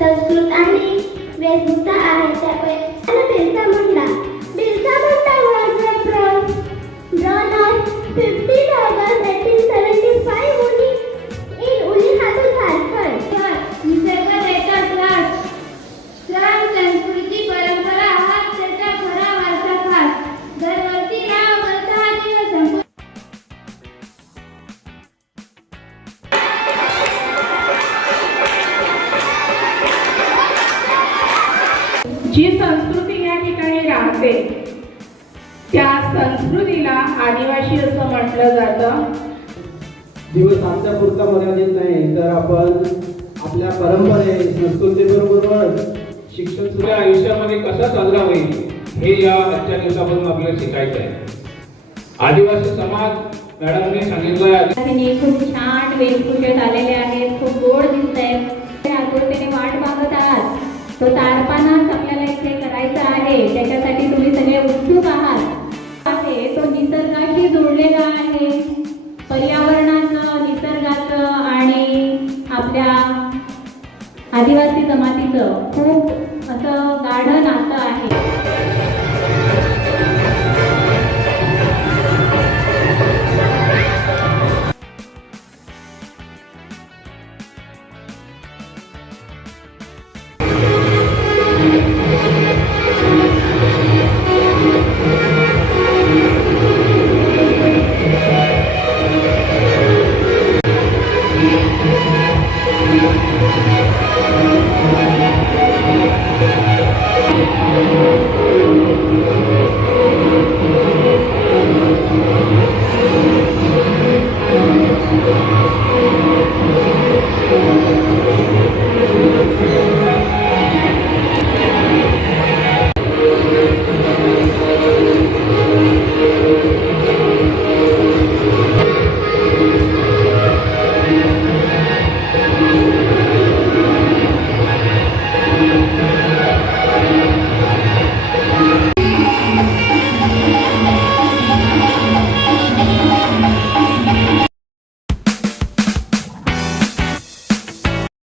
संस्कृत आणि वेशभूषा आहे त्यापैकी Birsa Munda was born on 15 August 1875 in Ulihatu Jharkhand. निसर्ग त्याचा सण संस्कृती परंपरा हा त्याचा खरा वारसा खास. दरवर्षी या वर्षा हा दिवस संपूर्ण जी संस्कृती या ठिकाणी राहते त्या संस्कृतीला आदिवासी असं म्हटलं जातं. दिवस आमच्या पुरता मर्यादित नाही तर आपण आपल्या परंपरे संस्कृतीबरोबर शिक्षण तुझ्या आयुष्यामध्ये कसा साजरा होईल हे या आजच्या दिवसापासून आपल्याला शिकायचं आहे. आदिवासी समाज मॅडमने सांगितलं त्यांनी खूप छान वेशभूषेत आलेले आहेत, खूप गोड दिसत आहेत. आतुरतेने वाट पाहत आहात. तो तारपानाच आपल्याला इथे करायचा आहे, त्याच्यासाठी तुम्ही सगळे उत्सुक आहात. तो निसर्गाशी जोडलेला आहे, पर्यावरणाचं, निसर्गाचं आणि आपल्या आदिवासी जमातीचं खूप असं गाढ नातं आहे.